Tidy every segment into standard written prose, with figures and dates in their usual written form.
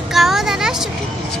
Acabo de dar chiquitita,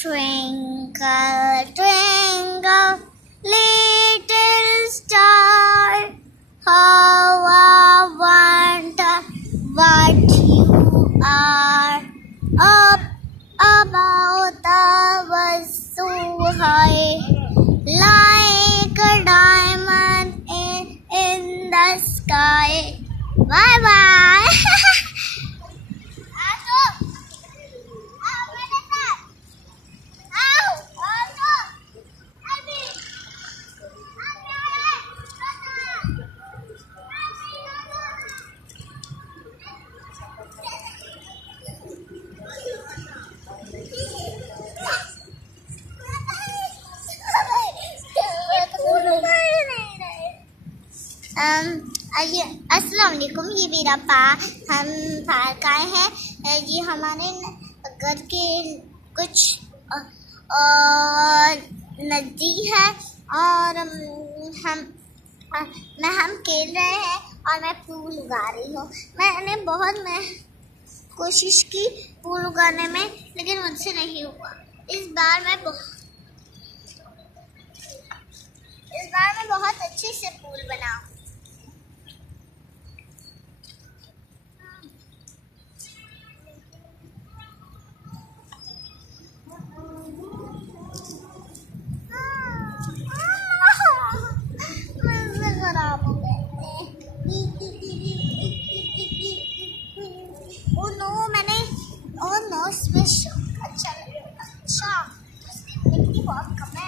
Twinkle, twinkle, little star, how I wonder what you are. Up above the world so high, like a diamond in the sky. Bye bye. अस्सलाम वालेकुम, ये मेरा हम park आए हैं। ये हमारे घर के कुछ नज़दीक है और हम खेल रहे हैं और मैं फूल उगा रही हूँ। मैंने बहुत कोशिश की फूल उगाने में, लेकिन मुझसे नहीं हुआ। इस बार मैं बहुत अच्छे से फूल बनाऊँ। अच्छा मिट्टी बहुत कम है।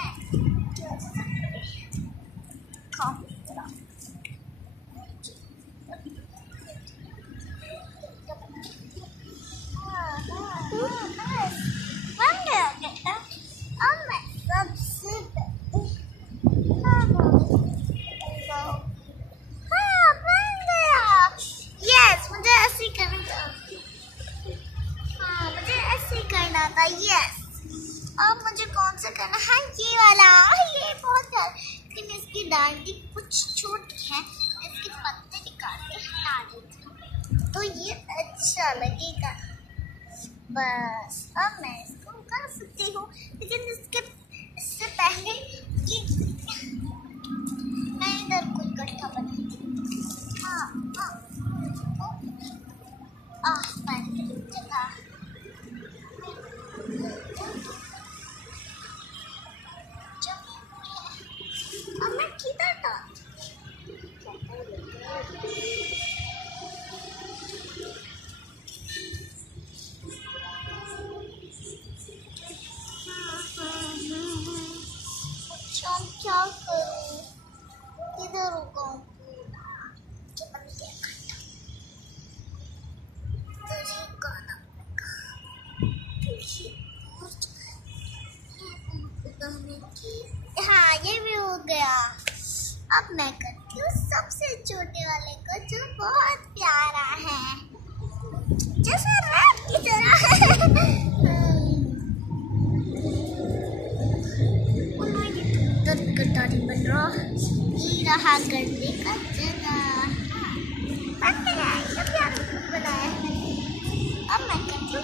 यस, अब मुझे कौन सा करना है? ये वाला, ये बहुत प्यारा, लेकिन इसकी डांडी कुछ छोटी है, इसके पत्ते निकाल के हटा देती हूँ तो ये अच्छा लगेगा। बस अब मैं इसको कर सकती हूँ, लेकिन इससे पहले ये मैं इधर कुछ गड्ढा बनाती हूँ। जगह क्या करूं, किधर उगाऊं? हाँ, ये भी हो गया। अब मैं करती हूँ सबसे छोटे वाले को, जो बहुत प्यारा है, जैसे रैप की तरह। गटारी बन रहा, ये रहा गड्ढे का जगह। बनाया है। अब मैं करती हूँ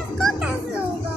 इसको कैसे होगा?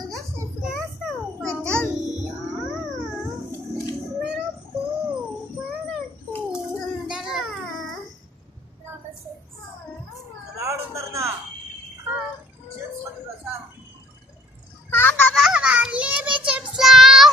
अगर सिर्फ कैसे होगा? मेरा लाड़ उतरना चिप्स वाली बचा हाँ पापा हमारे लिए भी चिप्स लाओ।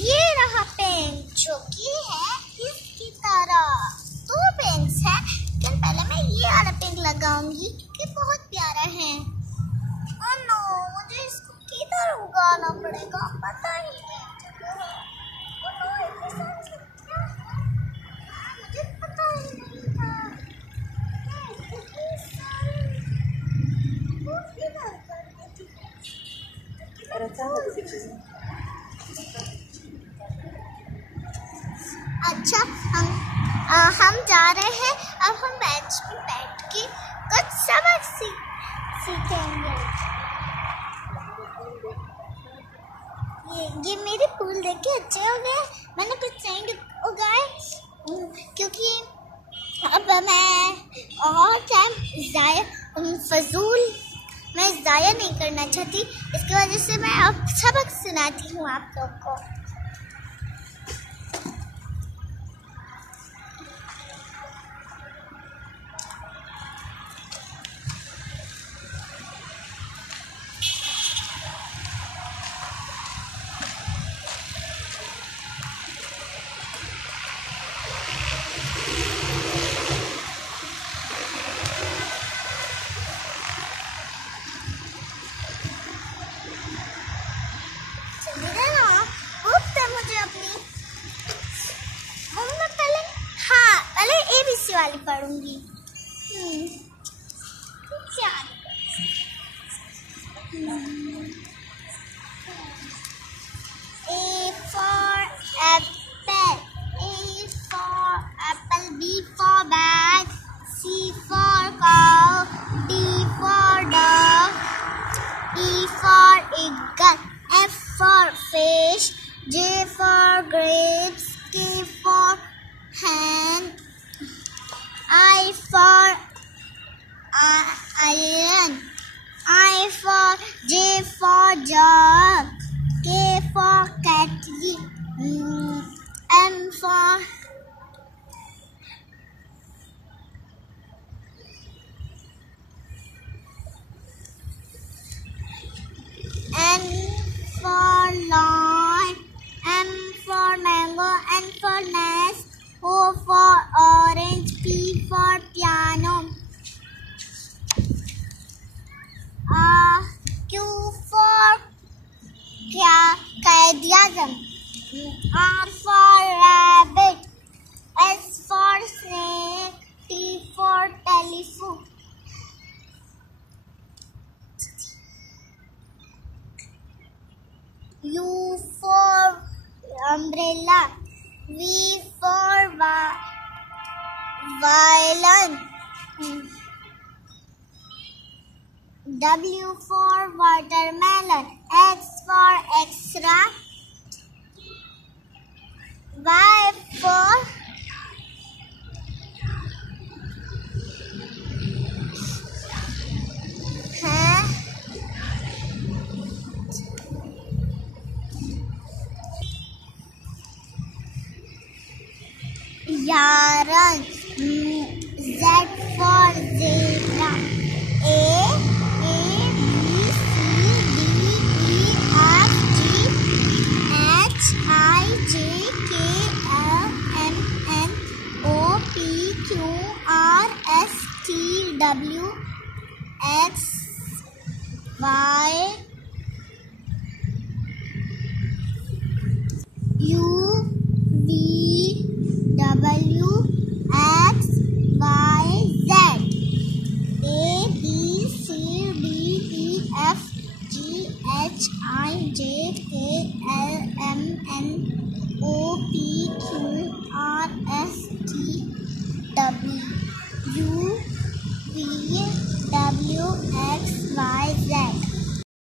ये रहा पेन जो कि है इसकी तरह। 2 पेन्स है लेकिन पहले मैं ये वाला पेन लगाऊंगी क्योंकि बहुत प्यारा है। ओह नो, मुझे इसको किधर उगाना पड़ेगा पता ही नहीं चला। ओह नो, इसके साथ क्या है? मुझे पता ही नहीं था। वो किधर कर देती है? अच्छा हम जा रहे हैं। अब हम बेंच पे बैठ के कुछ सबक सीखेंगे। ये मेरे फूल देख के अच्छे हो गए। मैंने कुछ सेंड उगाए क्योंकि अब मैं और टाइम फजूल मैं ज़ाया नहीं करना चाहती। इसकी वजह से मैं अब सबक सुनाती हूँ आप लोग को। वाली पढ़ूंगी। क्या A for apple, A for apple, B for bag, C for cow, D for dog, E for eagle, F for fish, J for grapes, K for hen, I for iron, J for jug, K for kettle, M for N for lion, M for mango, N for nest, O for orange, P for piano, Q for caddism, R for rabbit, S for snake, T for telephone, U for umbrella, V for violin, W for watermelon, X for x-ray, Y for yarn, Z for zebra, A B C D E F G H I J K L M N O P Q R S T W X Y U V W X Y Z, A B C D E F G H I J K L M N O P Q R S T W U V W X Y Z.